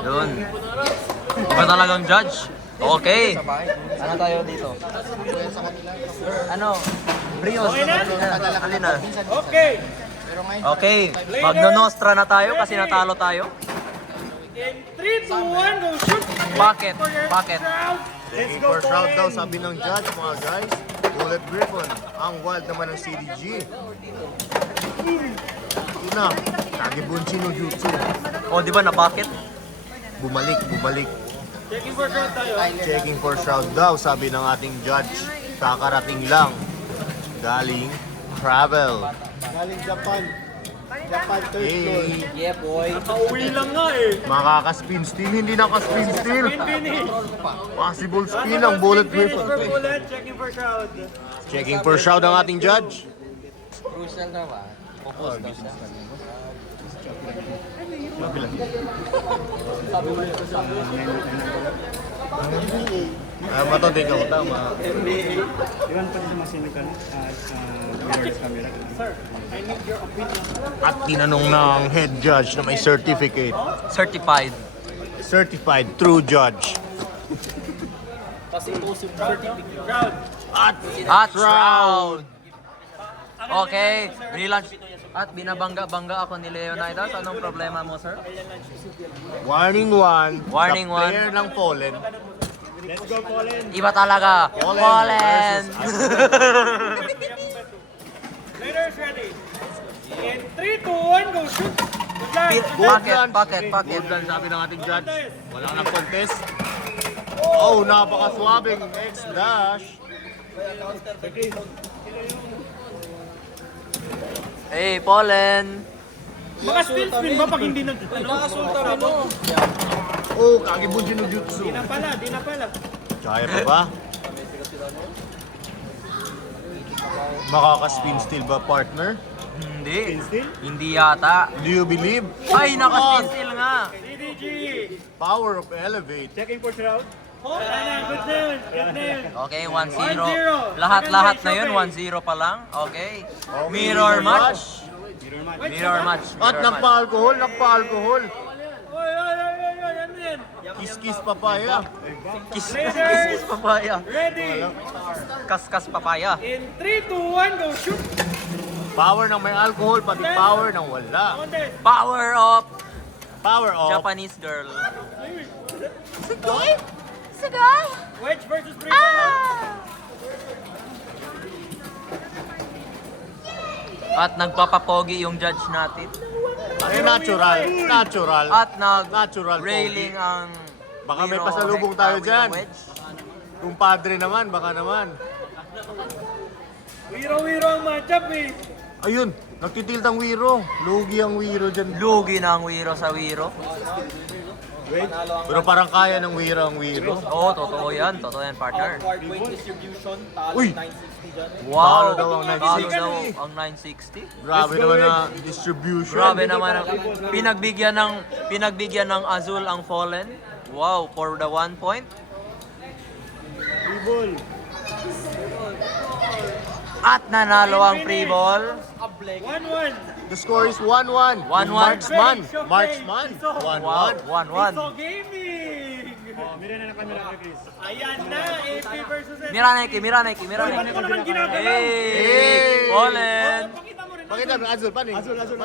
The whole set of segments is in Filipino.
Yun. Iba talagang judge. Okay. Ano tayo dito? Ano? Brios. Alina. Okay. Okay. Magno-nostra na tayo kasi natalo tayo. In 3, 2, 1, go shoot! Bakit? Bakit? Checking for shroud daw, sabi ng judge, mga guys. Bullet Griffon. Ang wild naman ng CDG. Ito na. Nagebunchi no jutsu. O, di ba na bakit? Bumalik. Checking for shot tayo. Checking for shroud daw, sabi ng ating judge. Kakarating lang. Galing travel. Galing Japan. Japan third floor. Hey, Yeah, boy. Nakauwi lang nga eh. makaka-spin steal. Hindi naka-spin steal. Finish. Possible spin ang Bullet Griffon. For bullet, checking for shot. Checking for shroud ang ating judge. Crucial daw ba? Focus daw siya. Matod ikaw, tama. Iwan pa din sa masinikal at mirrorless camera. Sir, I need your opinion. At tinanong ng head judge na may certificate. Certified. Certified true judge. Crowd. At shroud. Okay. Relaunch. At binabangga-bangga ako ni Leonidas. Anong problema mo, sir? Warning 1. Warning sa one. player ng Poland. Let's go, Colin! Iba talaga. Poland Poland. Leaders ready. In 3, 2, 1, go shoot! Good luck. Pocket. Good lang sabi ng ating judge. Walang nag-contest. Oh, napakaswabing X-dash. Hey, Poland. Baka still spin ba pag hindi nag-ano? Oh, kagibunji no jutsu. Di na pala. Kaya pa ba? Makaka-spin steal ba, partner? Hindi. Hindi yata. Do you believe? Ay, naka-spin steal nga. CDG. Power of elevate. Checking for shroud. Good name. Okay, 1-0. 1-0. Lahat-lahat na Second yun, match, 1-0 pa lang. Okay. Mirror match. Mirror match. At nagpa-alcohol. Oy, ano yan? Kiss-kiss papaya. Kiss papaya. Ready. Kas papaya. In 3, 2, 1, go shoot! Power ng may alcohol, pati power ng wala. Contest. Power of Power of Japanese girl. Sugoi? Sugoi? Wedge versus free Ah! At nagpapapogi yung judge natin. Ay, natural. At Natural nag-railing ang Baka may hero pasalubong tayo ng dyan. wedge. Kung padre naman, baka naman. Wiro ang matchup eh. Ayun, nagtitilt ang Wiro. Lugi ang Wiro dyan. Lugi na ang Wiro sa Wiro. Pero parang kaya ng Wiro ang Wiro. Oo, totoo yan. Totoo yan, partner. Uy! Wow! Talo daw ang Talo 960. daw ang 960. Grabe naman na distribution. Grabe naman ang pinagbigyan ng Azul ang Fallen. Wow, for the 1 point. Dribble. At nanalo ang free ball. 1-1. The score is 1-1. 1-1. Marksman. 1-1. Wow, 1-1. So gaming. Oh, mira na camera kay Chris. Ayan na, AP versus AP. Miraneki. Bakit ko naman ginagalaw? Hey! Fallen! Pakita mo rin. Pakita, Azul, paano? Azul. Azul.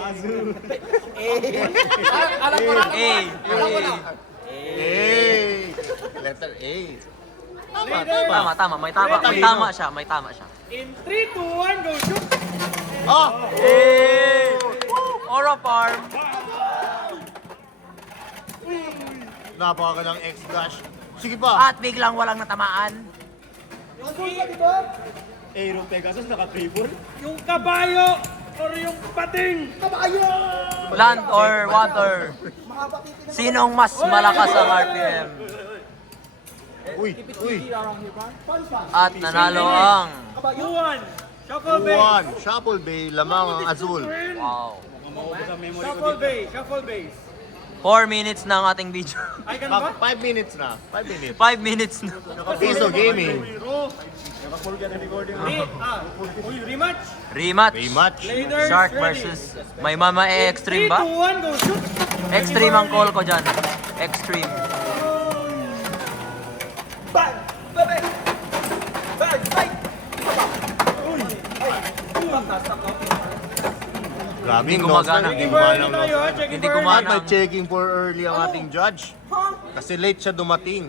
Azul. Hey! A. Letter A. Tama. May tama siya. In 3, 2, 1, go shoot! Oh! Hey! Aura farm. Napakagandang X-dash. Sige pa. At biglang walang natamaan. Aero Pegasus naka-triple. Yung kabayo or yung pating? Land or water? Sinong mas malakas ang RPM? Uy. At nanalo ang... 2-1. Shuffle base. 1. Shuffle Bay, lamang ang Azul. Wow. Maubos ang memory ko Shuffle dito. base. Shuffle base. 4 minutes na ang ating video. Ay, ganun ba? 5 minutes na. 5 minutes. 5 minutes na. Piso Gaming. Rematch. Rematch. Rematch. Raiders Shark ready. versus may mama extreme 3, ba? 2, 1, go shoot. Extreme ang call ko dyan. Extreme. Grabe, Hindi gumagana. Hindi Checking for early gumana. tayo, ha? Checking Hindi for gumana. early. May checking for early ang ating judge. Kasi late siya dumating.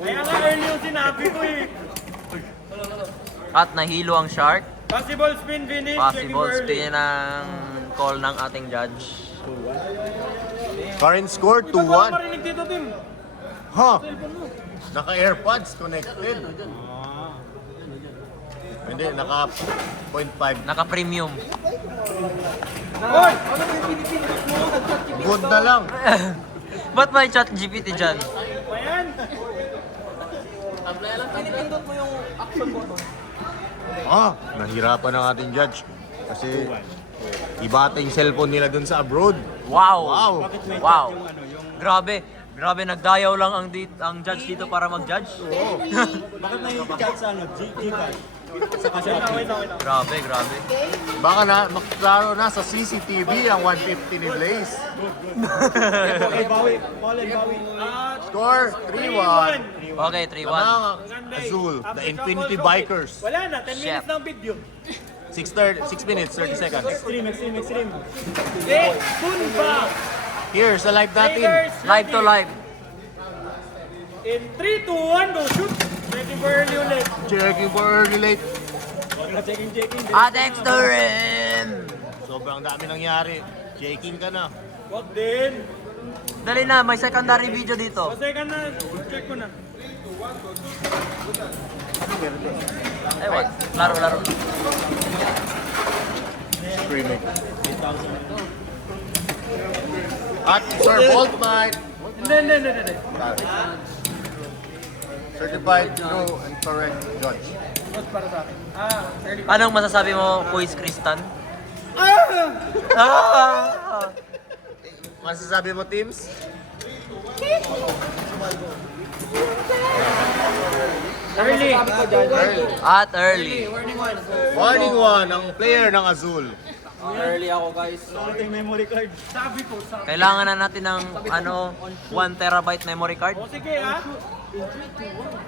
Kaya nga early yung sinabi ko eh. At nahilo ang shark. Possible spin finish, checking Possible for early. spin ang call ng ating judge. Current score, Ito ba 2-1. marinig dito, Tim? Huh? Naka-airpods connected. Hindi, naka 0.5. Naka-premium. Hoy! Good na lang. Ba't may chat GPT dyan? Ayan! Nahirapan ang ating judge. Kasi iba ata yung cellphone nila dun sa abroad. Wow! Wow. Wow! Grabe! Grabe, nagdayaw lang ang judge dito para mag-judge. Bakit may chat sa ano? Gcash? Grabe, grabe. Baka na, maklaro na sa CCTV ang 150 ni Blaze. Okay, bawi. Paulen, bawi. Score, 3-1. Okay, 3-1. Ang Azul, the Infinity Bikers. Wala na, 10 Chef. minutes ng video. 6 minutes, 30 seconds. Extreme. Hindi, dun ba? Here, sa live natin. Raiders Live to ready. live. In 3, 2, 1, go shoot! Checking for early ulit. Checking for early late. Checking. At extreme! Sobrang dami nangyari. Checking ka na. Wag din. Dali na, may secondary video dito. Kasi ka na, check ko na. Ewan, laro. Screaming. At Sir Bolt Knight. Hindi. Certified true and correct judge. Wag para sa akin. Early. Anong masasabi mo, Quiz Kristan? Ah! Ah! Masasabi mo, teams? Early. Early. At early. Warning 1 ang player ng Azul. Ito yung memory card. Sabi ko, Kailangan na natin ng 1 terabyte memory card. O sige ha.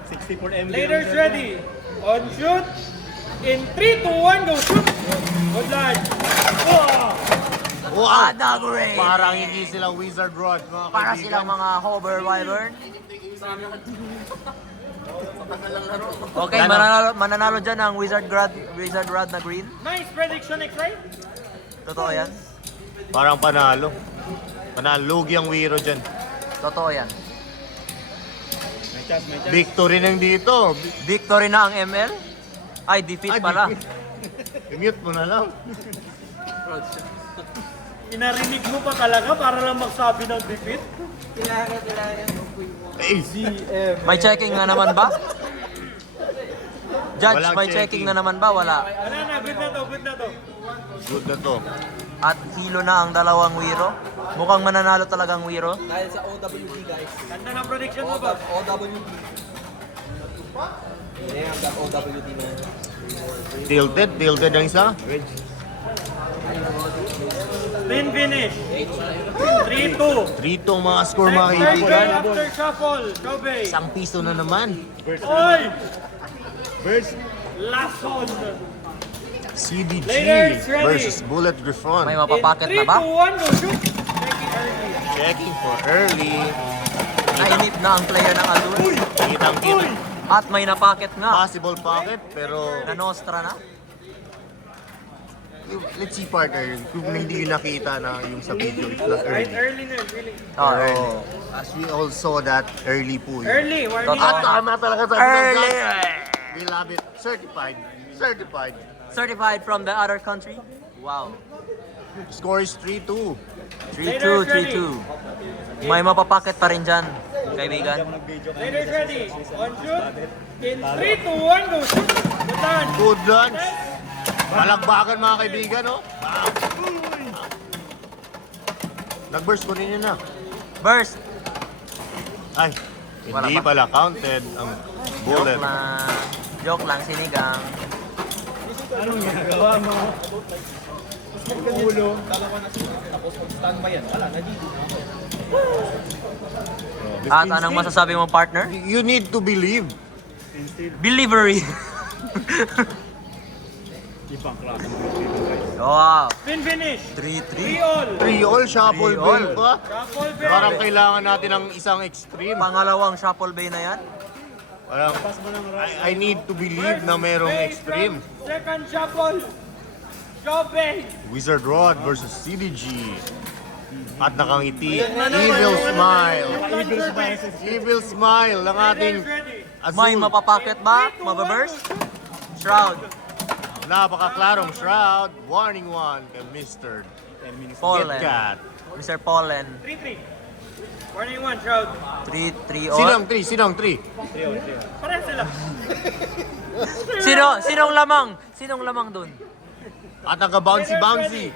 64 MB. Raiders ready. On shoot. In 3, 2, 1, go shoot. Good luck. Wow! Great! Parang hindi sila Wizard Rod, mga Para kaibigan. silang mga hover wyvern. Okay, Ano? mananalo dyan ang Wizard Rod na green. Nice prediction, X-Ray. Totoo yan. Parang panalo. Lugi ang Wiro dyan. Totoo yan. May chance. Victory nang dito. Victory na ang ML? Ay, defeat pala. I-mute mo na lang. Inarinig mo pa talaga para lang magsabi ng defeat? Hey, May checking na naman ba? Judge, Walang may checking checking. na naman ba? Wala. Wala na, good na to. good na to. At hilo na ang dalawang Wiro. Mukhang mananalo talaga ang Wiro. Ganda ng prediction mo ba? Tilted ang isa. Spin finish. 3-2. 3 ang mga score, mga Next kaibigan. after shuffle. Kobe. Isang piso na naman. Oy! Burst. Last one. CDG Raiders ready. versus Bullet Griffon. May mapapaket na ba? 3, 2, 1, go shoot. Checking for early. Nainip na ang player ng Azul. Kitang-kita. At may napaket nga. Possible pocket, pero Na Nostra na. let's see partner, kung hindi yun nakita na yung sa video, it's not Right, early. early na, really. Oh, Pero, early. as we all saw that, early po yun. Early, warning. Totoo. At tama talaga sabi ng Early! judge. We love it. Certified. Certified from the other country. Wow. Score is 3-2. 3-2, 3-2. May mapapaket pa rin dyan, kaibigan. Raiders ready. On shoot. In 3, 2, 1, go shoot. Good done. Good lunch. Palagbagan mga kaibigan, no? Nag-burst ko rin yun na. Burst! Ay, Wala hindi ba? pala counted ang bullet. Joke lang, sinigang. Anong ginagawa mo? Ulo. At anong masasabi mo, partner? You need to believe. Instead, Delivery! ibang klase ng dito guys. Wow! Spin finish. 3-3. 3 all. 3 all, shuffle 3 bell all. pa. Shuffle bell. Parang kailangan natin ng isang extreme. Pangalawang shuffle bay na yan. Parang, Pas mo ng right. I need to believe na merong Base extreme. from Second shuffle. Shuffle. Wizard Rod versus CDG. At nakangiti. Evil smile. Evil spices. Evil smile ng ating Ready. May azul. mapapacket ba? Mababurst? Shroud. Napakaklarong shroud. Warning one kay Mr. 10 minutes. Pollen. KitKat. Mr. Pollen. 3-3. Warning 1, Shroud. 3-3 Sino all. ang 3? Sino ang 3? Pareha sila. Sinong lamang? Sinong lamang dun? At naka-bouncy-bouncy.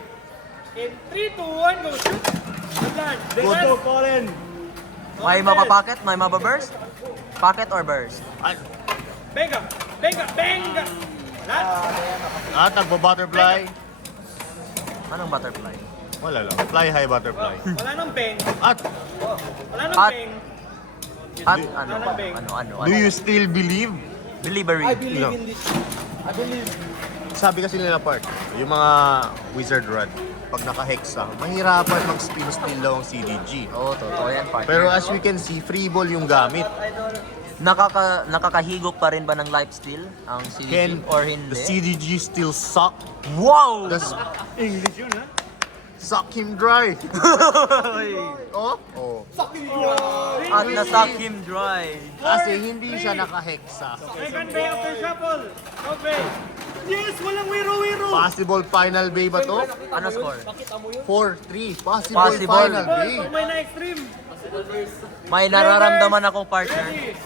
In 3, 2, 1, go shoot. Good. Let's go, Colin! May mapapacket? May mababurst? Pocket or burst? At, Benga. Benga. Benga. Lahat. at nagba-butterfly. Anong butterfly? Wala lang. Fly high butterfly. Wala nang beng. At, Wala nang At- beng. At ano ba? Ano? do you still believe? Delivery. No. Sabi kasi nila part, yung mga Wizard Rod, pag naka-hexa, mahirapan mag-spin-steal daw ang CDG. Oo, totoo yan, partner. Pero as we can see, free ball yung gamit. Nakakahigop pa rin ba ng lifesteal ang CDG Can or the hindi? CDG still suck? Wow! Does English yun, ha? suck him dry? Oh? Oh. At na-suck him dry. Kasi hindi siya naka-hexa. Second bay after shuffle. Go bay. Yes, walang wiro-wiro. Possible final bay ba to? Ano score? 4-3. Possible, Possible. final bay. Pag may na-extreme. May nararamdaman akong partner. Ready.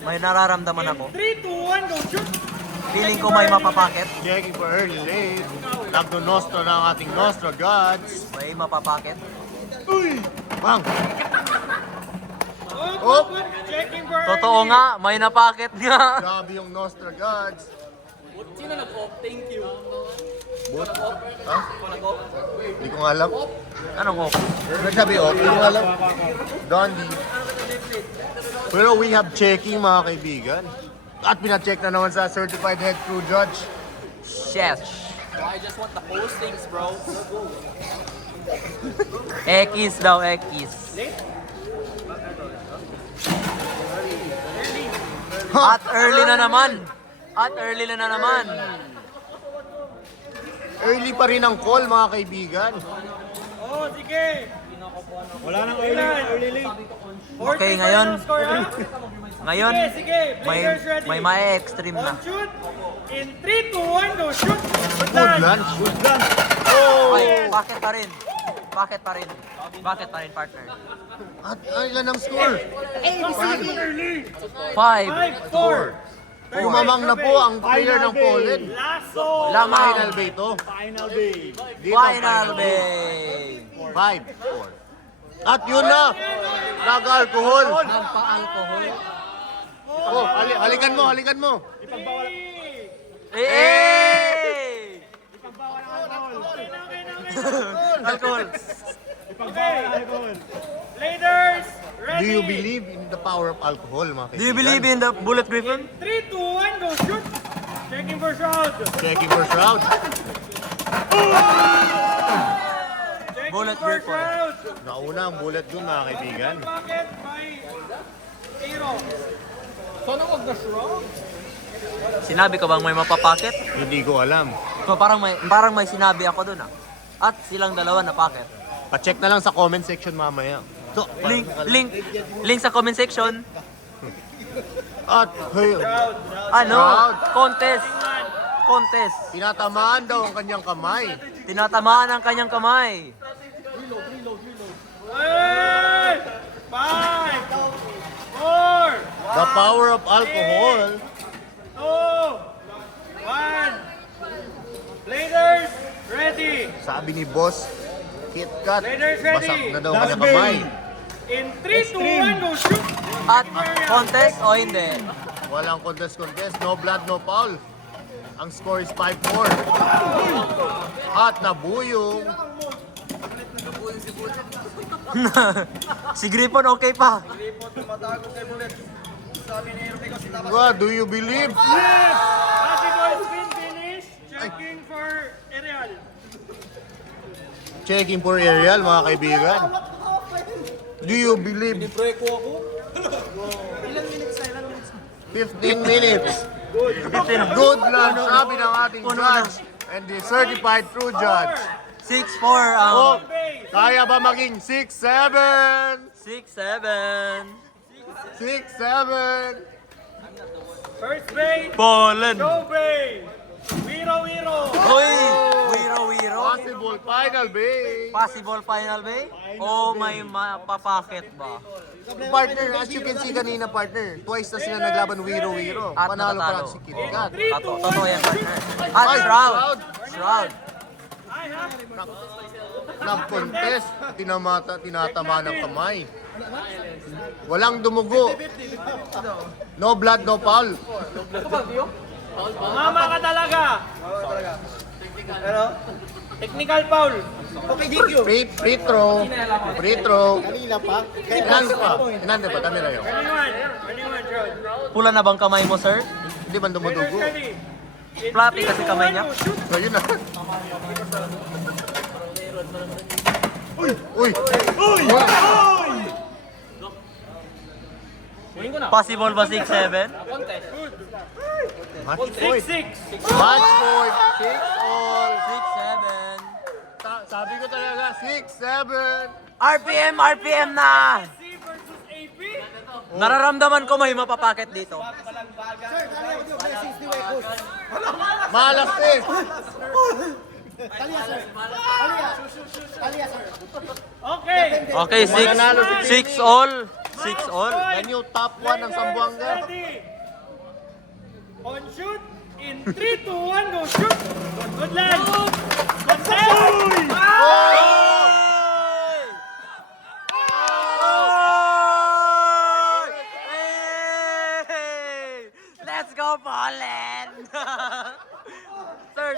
May nararamdaman ako. 3, 2, 1, go shoot. Feeling ko may mapapacket. Checking for early late. Nagno-nostra ng ating Nostra Gods. May mapapacket. Bang! Oh, checking for Totoo early. nga, may napacket nga. Grabe yung Nostra Gods. Sino nag-off? Thank you. But, ha? Hindi ko nga alam. Anong off? Nagsabi off, hindi ko nga alam. Dondi. Pero we have checking mga kaibigan. At pina-check na naman sa certified head crew judge. Shesh. I just want the postings, bro. Ekis daw, ekis. At early na naman. At early na naman. Early pa rin ang call mga kaibigan. Oh, sige. Wala nang early late. Okay, ngayon. Ngayon, Sige, sige. may Players ready. may mae-extreme On na. shoot. In 3, 2, 1, go shoot. Good Good lunch. lunch. Ay, bakit pa rin? Bakit pa rin? Bakit pa rin, partner? At ilan ang score? 5. 5, 4. Umamang na po ang player ng Poland. Lasso. Lamang. Final bay to. Final day. Di ba Final bay. 5-4. At yun na. Nag-alcohol. Nagpa-alcohol. Oh, halikan mo, halikan mo. Eh! Alcohol. Ipagbawal ang alcohol. Leaders, ready. Do you believe in the power of alcohol, mga kaibigan? Do you believe in the Bullet Griffin? 3, 2, 1, go shoot. Checking for shot. Checking for shroud. Checking Bullet for Griffin. shot. Nauna ang bullet dun, mga kaibigan. Bucket by Tiro. Sinabi ko bang may mapapacket? Hindi ko alam. So parang may sinabi ako dun ah. At silang dalawa na packet. Pa-check na lang sa comment section mamaya. So, Link sa comment section. At, hey, Ano? Round. Contest. tinatamaan daw ang kanyang kamay. Tinatamaan ang kanyang kamay. Hey! 5, 4, The power of alcohol. 2, 1. Leaders, ready. Sabi ni boss, KitKat. Raiders ready. Basak na daw kanya kamay. In 3, 2, 1, go shoot! At contest o hindi? Walang contest. No blood, no foul. Ang score is 5-4. At nabuyong. Si Griffon okay pa. What do you believe? Possible spin finish. Checking for aerial. Checking for aerial, mga kaibigan. Do you believe? 15 minutes. Good lang, sabi ng ating judge. And the certified true judge. 6-4 ang Oh, kaya ba maging 6-7? 6-7. 6-7. First base. Polen. Go base. Wiro. Uy! Wiro. Possible final base. Possible final bay? O may mapapakit ba? Partner, as you can see kanina, partner, twice na sila naglaban wiro-wiro. At Panalo natatalo. pa si KitKat. Totoo yan, partner. At Shroud. Nag-contest, tinatama ng kamay. Walang dumugo. No blood, no foul. Mama ka talaga. Technical foul. Free throw. Inanda pa, dami na yun. 21, John. Pula na bang kamay mo, sir? Hindi man Raiders dumudugo. ready. In Floppy 3, kasi 2, kamay 1, niya. go shoot! So yun na. Uy! Possible ba 6-7? Match point. 6-6. Match point. 6-all. 6-7. Sabi ko talaga, 6-7. RPM na! C versus AP. Nararamdaman ko may mapapakit dito. Malas eh. Okay. Okay, 6 all. 6 all. The new top 1 ng Zamboanga. Ready. On shoot. In 3, 2, 1, go shoot. Good land. Contest. Let's go, Poland!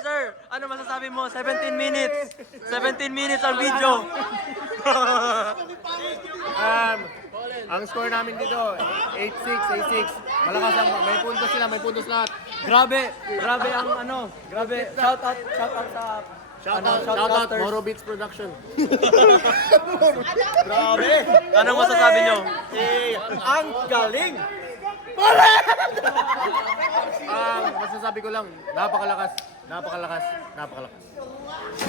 Sir, ano masasabi mo? 17 minutes. 17 minutes ang video. Ang score namin dito, 8-6. Malakas ang, may puntos lahat. Grabe ang grabe. Shout out sa Shoutout, Moro Beats Production. Anong masasabi nyo? Ang galing! Masasabi ko lang, napakalakas.